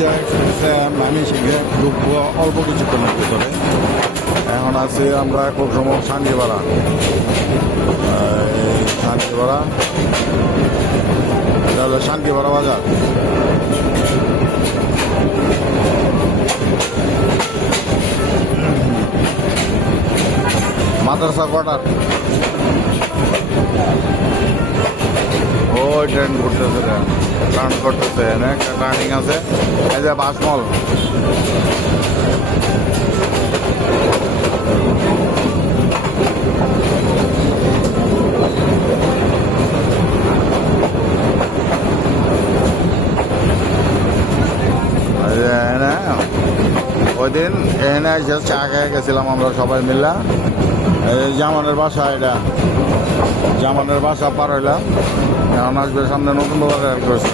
যে আমি শিখে ঢুকবো অল্প কিছুক্ষণের ভিতরে। এখন আছি আমরা কোকসমুখ শান্তিপাড়া। শান্তিপাড়া, এটা হলো শান্তিপাড়া বাজার। মাদ্রাসা কোয়ার্টার। ওই ট্রেন করতেছে, টার্ন করতেছে, একটা টার্নিং আছে। এই যে বাসমল, ওই দিন এখানে এসে চা খেয়ে গেছিলাম আমরা সবাই মিলে। জামানের বাসা, এটা জামানের বাসা পার হইলাম। এখন আসবে সামনে নতুন বাজার করছি।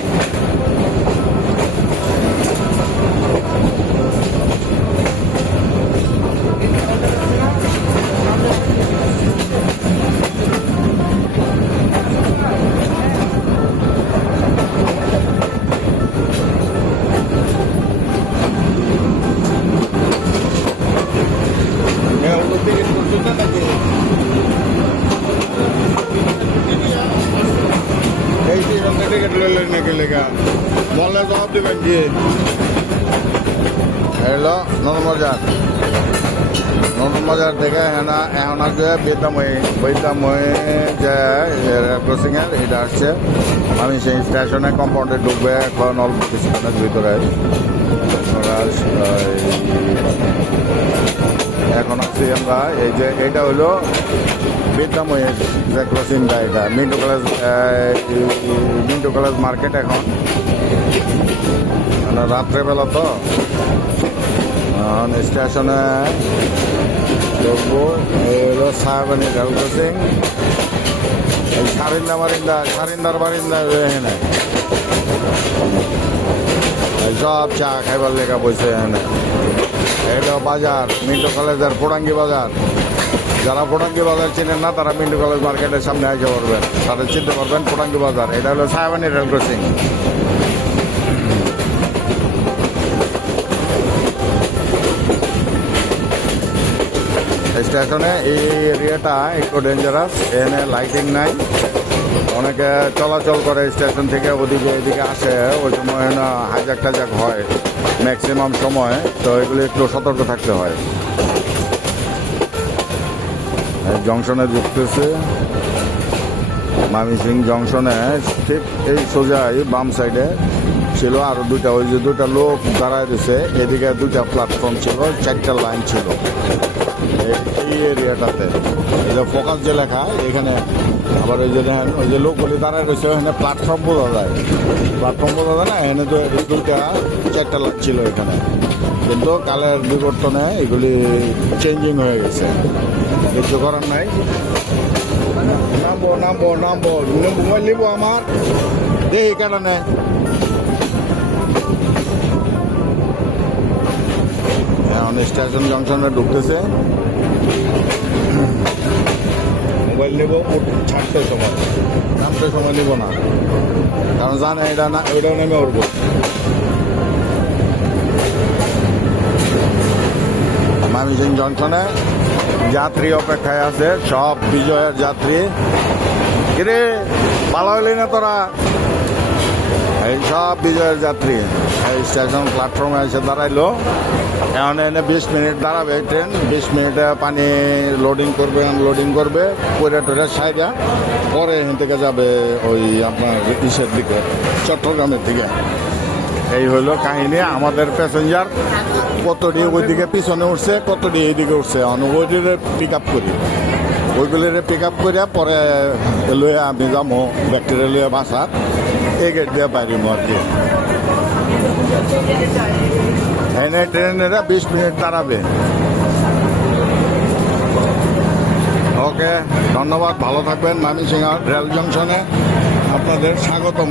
বললে জবাব দেবেন কি? এলো নতুন বাজার। নতুন বাজার থেকে এখন আসবে বেতাময় যে ক্রসিংয়ের এটা আসছে। আমি সেই স্টেশনে কম্পাউন্ডে ঢুকবে এখন অল্প কিছুক্ষণের ভিতরে। এখন আসছি আমরা এই যে এটা হলো বেতাময়ের যে ক্রসিংটা, এটা মিন্টু কলেজ মার্কেট। এখন রাত্রেবেলা তো স্টেশনে ঢুকবো। হলো সাহাবানি রেল ক্রসিং। এই সারিন্দার বারিন্দা এখানে সব চা খাইবার লেখা বসে এখানে। এটা বাজার মিন্টু কলেজের ফোড়াঙ্গি বাজার। যারা ফোড়াঙ্গি বাজার চেনেন না তারা মিন্টু কলেজ মার্কেটের সামনে আসতে পারবেন, তারা চিনতে পারবেন ফোড়াঙ্গি বাজার। এটা হলো সাহাবানি রেল ক্রসিং। স্টেশনে এই এরিয়াটা একটু ডেঞ্জারাস, এখানে লাইটিং নাই। অনেকে চলাচল করে স্টেশন থেকে ওদিকে এদিকে আসে, ওই সময় না হাইজাক টাইজাক হয় ম্যাক্সিমাম সময়। তো এগুলো একটু সতর্ক থাকতে হয়। জংশনে ঢুকতেছে ময়মনসিংহ জংশনে, ঠিক এই সোজাই বাম সাইডে ছিল আরো দুইটা, ওই যে দুইটা লোক দাঁড়ায় দিছে। এদিকে দুইটা প্ল্যাটফর্ম ছিল, 4টা লাইন ছিল এই এরিয়াটাতে। এই যে ফোকাস যে লেখা এখানে, আবার ওই যে দেখেন ওই যে লোকগুলি দাঁড়ায় রয়েছে ওখানে প্ল্যাটফর্ম বোঝা যায়। প্ল্যাটফর্ম বোঝা যায় না, এখানে তো এই দুইটা 4টা লাইন ছিল এখানে। কিন্তু কালের বিবর্তনে এগুলি চেঞ্জিং হয়ে গেছে, কিছু করার নাই। নামবো মোবাইল নিব আমার এই কারণে। এখন স্টেশন জংশনে ঢুকতেছে, মোবাইল নেব ছাড়তে সময়, নামতে সময় নিব না, কারণ জানে এটা না ওইটাও নেমে উঠবো। ময়মনসিংহ জংশনে যাত্রী অপেক্ষায় আছে, সব বিজয়ের যাত্রী। কিরে ভালো হইলি না তোরা? এই সব বিজয়ের যাত্রী এই স্টেশন প্ল্যাটফর্মে এসে দাঁড়াইলো। এখন এনে 20 মিনিট দাঁড়াবে ট্রেন। 20 মিনিটে পানি লোডিং করবে, আনলোডিং করবে, পরে টরে সাইডা পরে এখান থেকে যাবে ওই আপনার ইসের দিকে, চট্টগ্রামের দিকে। এই হইলো কাহিনী। আমাদের প্যাসেঞ্জার কতটি ওইদিকে পিছনে উঠছে, কতটি এইদিকে উঠছে। ওইটিরে পিক আপ করি, ওইগুলিরে পিক আপ করিয়া পরে লইয়া আমি যাবো ব্যাকটেরিয়া লইয়া বাসার। এই গেট দিয়ে বাইরিম আর কি। এনে ট্রেনেরা 20 মিনিট দাঁড়াবে। ওকে, ধন্যবাদ, ভালো থাকবেন। ময়মনসিংহ রেল জংশনে আপনাদের স্বাগতম।